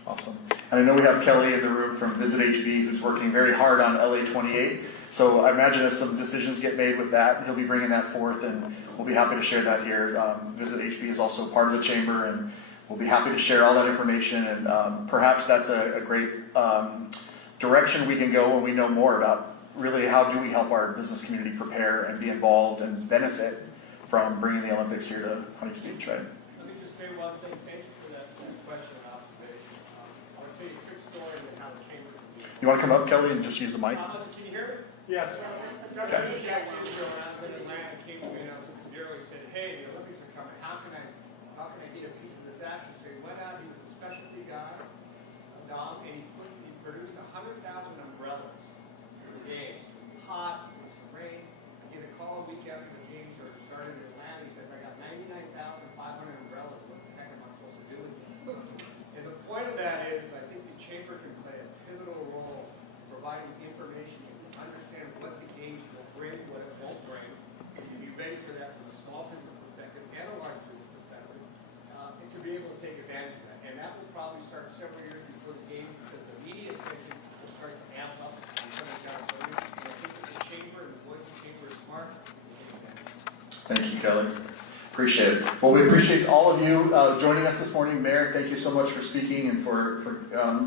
Awesome. And I know we have Kelly in the room from Visit HB who's working very hard on LA 28. So I imagine as some decisions get made with that, he'll be bringing that forth, and we'll be happy to share that here. Visit HB is also part of the chamber, and we'll be happy to share all that information. And perhaps that's a great direction we can go when we know more about really how do we help our business community prepare and be involved and benefit from bringing the Olympics here to Huntington Beach, right? Let me just say one thing. Thank you for that question and observation. I want to tell you a quick story of how the chamber can be. You want to come up, Kelly, and just use the mic? Can you hear me? Yes. Governor Jack Israel, when I was in Atlanta, came to me and I was with Zero. He said, "Hey, the Olympics are coming. How can I get a piece of this action?" So he went out. He was a specialty guy, Dom, and he produced 100,000 umbrellas for the games. Hot, it was some rain. I get a call a week after the games started in Atlanta. He says, "I got 99,500 umbrellas. What the heck am I supposed to do with them?" And the point of that is, I think the chamber can play a pivotal role providing information. You can understand what the games will bring, what it won't bring. You can be ready for that from a small business perspective and a large business perspective, and to be able to take advantage of that. And that will probably start several years before the game because the media attention will start to amp up in Southern California. And I think that the chamber and the voice of the chamber is smart. They can Thank you, Kelly. Appreciate it. Well, we appreciate all of you joining us this morning. Mayor, thank you so much for speaking and for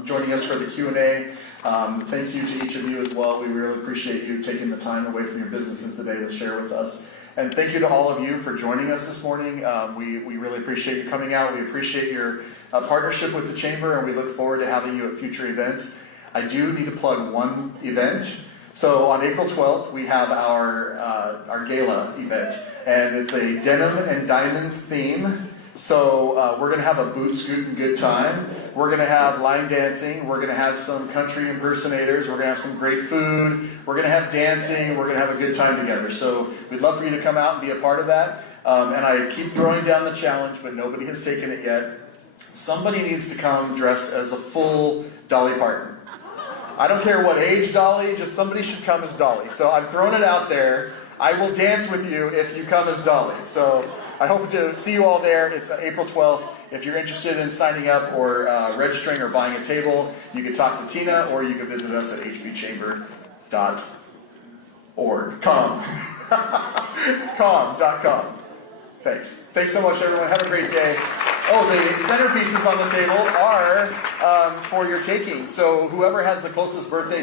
joining us for the Q&A. Thank you to each of you as well. We really appreciate you taking the time away from your businesses today to share with us. And thank you to all of you for joining us this morning. We really appreciate you coming out. We appreciate your partnership with the Chamber, and we look forward to having you at future events. I do need to plug one event. So on April 12th, we have our gala event, and it's a denim and diamonds theme. So we're going to have a boot scoot and good time. We're going to have line dancing. We're going to have some country impersonators. We're going to have some great food. We're going to have dancing. We're going to have a good time together. So we'd love for you to come out and be a part of that. And I keep throwing down the challenge, but nobody has taken it yet. Somebody needs to come dressed as a full Dolly Parton. I don't care what age Dolly, just somebody should come as Dolly. So I'm throwing it out there. I will dance with you if you come as Dolly. So I hope to see you all there. It's April 12th. If you're interested in signing up or registering or buying a table, you can talk to Tina or you can visit us at hbchamber.org. Com.com. Thanks. Thanks so much, everyone. Have a great day. Oh, the centerpieces on the table are for your taking. So whoever has the closest birthday